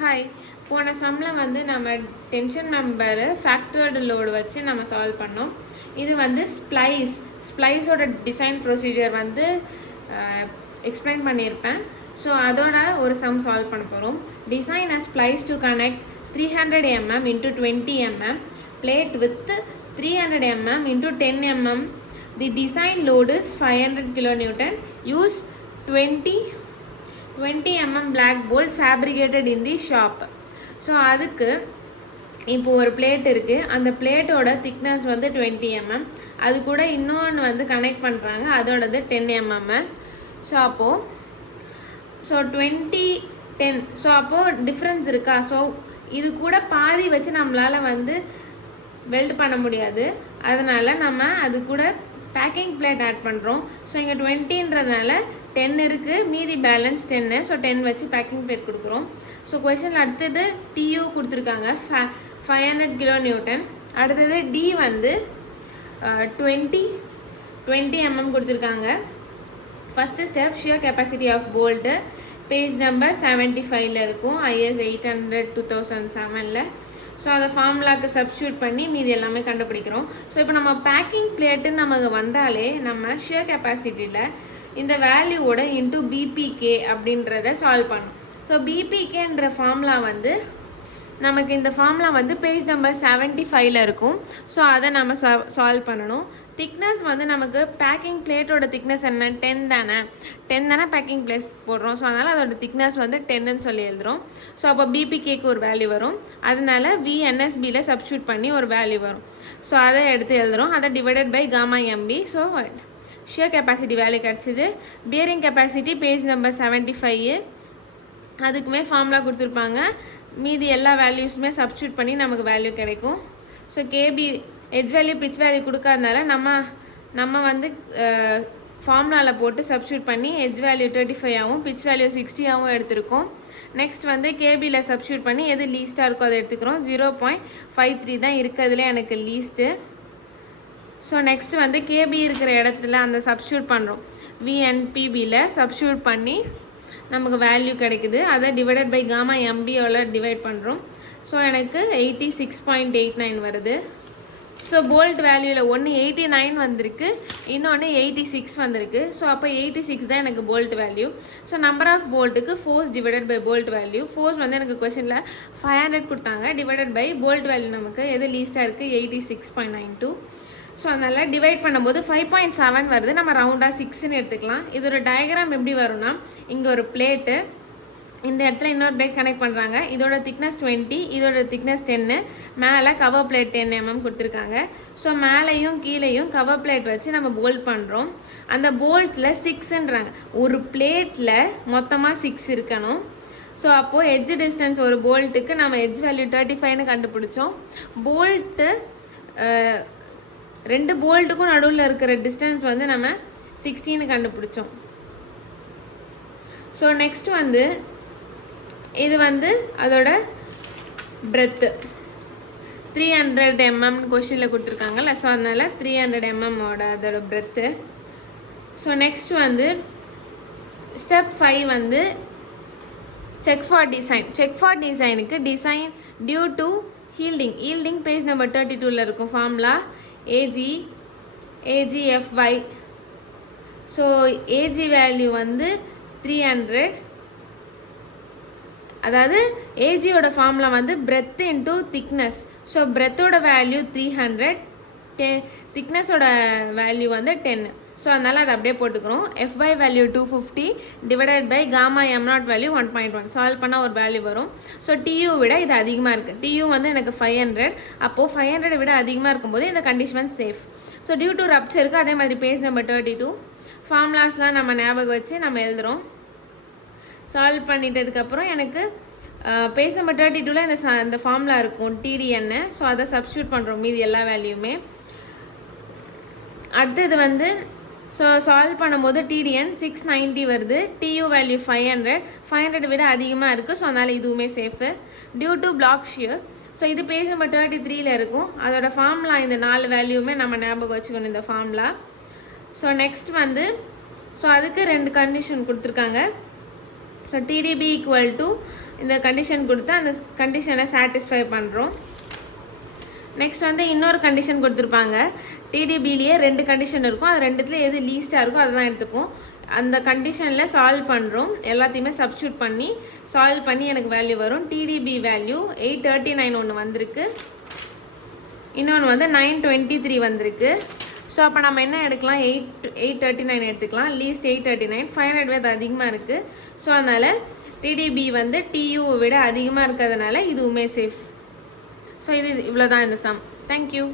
Hi, போன சம்மில் வந்து நம்ம டென்ஷன் நம்பரு ஃபேக்டர்டு லோடு வச்சு நம்ம சால்வ் பண்ணோம். இது வந்து ஸ்ப்ளைஸோட டிசைன் ப்ரொசீஜர் வந்து எக்ஸ்பிளைன் பண்ணியிருப்பேன். ஸோ அதோட ஒரு சம் சால்வ் பண்ண போகிறோம். Design a splice to connect 300 mm into 20 mm plate with 300 mm into 10 mm. The design load is 500 kN. Use 20 mm black bolt fabricated in the shop. So அதுக்கு இப்போ ஒரு plate இருக்குது. அந்த பிளேட்டோட thickness வந்து 20 mm. அது கூட இன்னொன்று வந்து கனெக்ட் பண்ணுறாங்க, அதோடது 10 mm. ஸோ அப்போது 10. ஸோ அப்போது டிஃப்ரென்ஸ் இருக்கா? ஸோ இது கூட பாதி வச்சு நம்மளால் வந்து வெல்ட் பண்ண முடியாது. அதனால் நம்ம அது கூட பேக்கிங் பிளேட் ஆட் பண்ணுறோம். ஸோ இங்கே 20ன்றதுனால 10 இருக்குது, மீதி பேலன்ஸ் 10. ஸோ 10 வச்சு பேக்கிங் பிளேட் கொடுக்குறோம். ஸோ கொஷனில் அடுத்தது TU கொடுத்துருக்காங்க 500 kN. அடுத்தது D வந்து 20 mm கொடுத்துருக்காங்க. First step shear capacity of bolt page number 75ல் இருக்கும், IS 800 2007. ஸோ அதை ஃபார்முலாவுக்கு சப்ஸ்டியூட் பண்ணி மீதி எல்லாமே கண்டுபிடிக்கிறோம். ஸோ இப்போ நம்ம பேக்கிங் பிளேட்டுன்னு நமக்கு வந்தாலே நம்ம ஷியர் கெப்பாசிட்டியில் இந்த வேல்யூவோட இன்ட்டு பிபிகே அப்படின்றத சால்வ் பண்ணணும். ஸோ பிபிகேன்ற ஃபார்முலா வந்து நமக்கு இந்த ஃபார்முலா வந்து பேஜ் நம்பர் 75ல் இருக்கும். ஸோ அதை நம்ம சால்வ் பண்ணணும். திக்னஸ் வந்து நமக்கு பேக்கிங் பிளேட்டோட திக்னஸ் என்ன? 10 தானே பேக்கிங் பிளேட் போடுறோம். ஸோ அதனால் அதோட திக்னஸ் வந்து 10ன்னு சொல்லி எழுதுகிறோம். ஸோ அப்போ பிபிகேக்கு ஒரு வேல்யூ வரும், அதனால VNSBயில் சப்ஸ்டியூட் பண்ணி ஒரு வேல்யூ வரும். ஸோ அதை எடுத்து எழுதுகிறோம். அதை divided by gamma MB. So shear capacity value கிடச்சிது. பியரிங் கெப்பாசிட்டி பேஜ் நம்பர் 75, அதுக்குமே ஃபார்முலா கொடுத்துருப்பாங்க. மீதி எல்லா வேல்யூஸுமே சப்ஸ்டியூட் பண்ணி நமக்கு வேல்யூ கிடைக்கும். So KB edge value pitch value கொடுக்காதனால நம்ம வந்து ஃபார்முலாவில் போட்டு சப்ஸ்டியூட் பண்ணி எட்ஜ் வேல்யூ 35ஆகவும் பிச் வேல்யூ 60ஆகவும் எடுத்துருக்கோம். நெக்ஸ்ட் வந்து கேபியில் சப்ஸ்டியூட் பண்ணி எது லீஸ்ட்டாக இருக்கோ அதை எடுத்துக்கிறோம். 0.53 தான் இருக்கிறதுல எனக்கு லீஸ்ட்டு. ஸோ நெக்ஸ்ட் வந்து கேபி இருக்கிற இடத்துல அந்த சப்ஸ்டியூட் பண்ணுறோம். VNPBயில் சப்ஸ்டியூட் பண்ணி நமக்கு வேல்யூ கிடைக்குது. அதை டிவைடட் பை காமா எம்பியோட டிவைட் பண்ணுறோம். ஸோ எனக்கு 86.89 வருது. ஸோ போல்ட் வேல்யூவில் ஒன்று 89 வந்திருக்கு, இன்னொன்று 86 வந்திருக்கு. ஸோ அப்போ 86 தான் எனக்கு bolt value. So number of போல்ட்டுக்கு force divided by bolt value. Force வந்து எனக்கு கொஷனில் 500 கொடுத்தாங்க, டிவைடட் பை போல்ட் வேல்யூ நமக்கு எது லீஸ்ட்டாக இருக்குது 86.92. ஸோ அதனால் டிவைட் பண்ணும்போது 5.7 வருது. நம்ம ரவுண்டாக 6ன்னு எடுத்துக்கலாம். இதோட டயக்ராம் எப்படி வரும்னா, இங்கே ஒரு பிளேட்டு, இந்த இடத்துல இன்னொரு பிளேட் கனெக்ட் பண்ணுறாங்க. இதோட திக்னஸ் 20, இதோட திக்னஸ் 10. மேலே கவர் பிளேட் 10 mm கொடுத்துருக்காங்க. ஸோ மேலேயும் கீழேயும் கவர் பிளேட் வச்சு நம்ம போல்ட் பண்ணுறோம். அந்த போல்ட்டில் 6ன்றாங்க. ஒரு பிளேட்டில் மொத்தமாக 6 இருக்கணும். ஸோ அப்போது எட்ஜ் டிஸ்டன்ஸ் ஒரு போல்ட்டுக்கு நம்ம எட்ஜ் வேல்யூ 35ன்னு கண்டுபிடிச்சோம். போல்ட்டு 2 போல்ட்டுக்கும் நடுவில் இருக்கிற டிஸ்டன்ஸ் வந்து நம்ம 16ன்னு கண்டுபிடிச்சோம். ஸோ நெக்ஸ்ட் வந்து இது வந்து அதோட பிரெத்து 300 mm கொஷனில் கொடுத்துருக்காங்கல்ல. ஸோ அதனால் 300 mm அதோட பிரெத்து. ஸோ நெக்ஸ்ட் வந்து ஸ்டெப் 5 வந்து செக் ஃபார் டிசைனுக்கு design due to yielding page number 32ல் இருக்கும். Formula AGFY. So AG value வந்து 300. அதாவது ஏஜியோட ஃபார்முலா வந்து பிரெத் இன்ட்டு திக்னஸ். ஸோ பிரெத்தோட வேல்யூ 300, திக்னஸோட வேல்யூ வந்து 10. ஸோ அதனால் அதை அப்படியே போட்டுக்கிறோம். FY value 250 divided by gamma M0 value 1.1. Solve பண்ணால் ஒரு வேல்யூ வரும். ஸோ TU விட இது அதிகமாக இருக்குது. TU வந்து எனக்கு 500. அப்போது 500 விட அதிகமாக இருக்கும்போது இந்த condition safe. So due to ரப்ச்சருக்கு அதே மாதிரி பேஜ் நம்பர் 32 ஃபார்முலாஸ்லாம் நம்ம ஞாபகம் வச்சு நம்ம எழுதுகிறோம். சால்வ் பண்ணிட்டதுக்கப்புறம் எனக்கு பேஜ் நம்பர் 32ல் இந்த ஃபார்முலா இருக்கும் TDN. ஸோ அதை சப்ஸ்டியூட் பண்ணுறோம் மீதி எல்லா வேல்யூமே. அடுத்தது வந்து ஸோ சால்வ் பண்ணும்போது TDN 690 வருது. TU வேல்யூ 500 விட அதிகமாக இருக்குது. ஸோ அதனால் இதுவுமே safe. Due to block shear. So இது பேஜ் நம்பர் 33ல் இருக்கும். அதோட ஃபார்முலா இந்த 4 வேல்யூமே நம்ம ஞாபகம் வச்சுக்கணும் இந்த ஃபார்முலா. ஸோ நெக்ஸ்ட் வந்து ஸோ அதுக்கு 2 கண்டிஷன் கொடுத்துருக்காங்க. ஸோ TDB = இந்த கண்டிஷன் கொடுத்து அந்த கண்டிஷனை சாட்டிஸ்ஃபை பண்ணுறோம். நெக்ஸ்ட் வந்து இன்னொரு கண்டிஷன் கொடுத்துருப்பாங்க. டிடிபிலேயே 2 கண்டிஷன் இருக்கும். அது ரெண்டுத்தில் எது லீஸ்ட்டாக இருக்கோ அதெல்லாம் எடுத்துக்கும். அந்த கண்டிஷனில் சால்வ் பண்ணுறோம். எல்லாத்தையுமே சப்ஸ்டியூட் பண்ணி சால்வ் பண்ணி எனக்கு வேல்யூ வரும். டிடிபி வேல்யூ 839 ஒன்று வந்திருக்கு, இன்னொன்று வந்து 923 வந்திருக்கு. ஸோ அப்போ நம்ம என்ன எடுக்கலாம், 839 எடுத்துக்கலாம். லீஸ்ட் 839, 500 அது அதிகமாக இருக்குது. ஸோ அதனால் டிடிபி வந்து டியூவை விட அதிகமாக இருக்கிறதுனால இதுவுமே சேஃப். ஸோ இது இவ்வளோ தான் இந்த சம். தேங்க்யூ.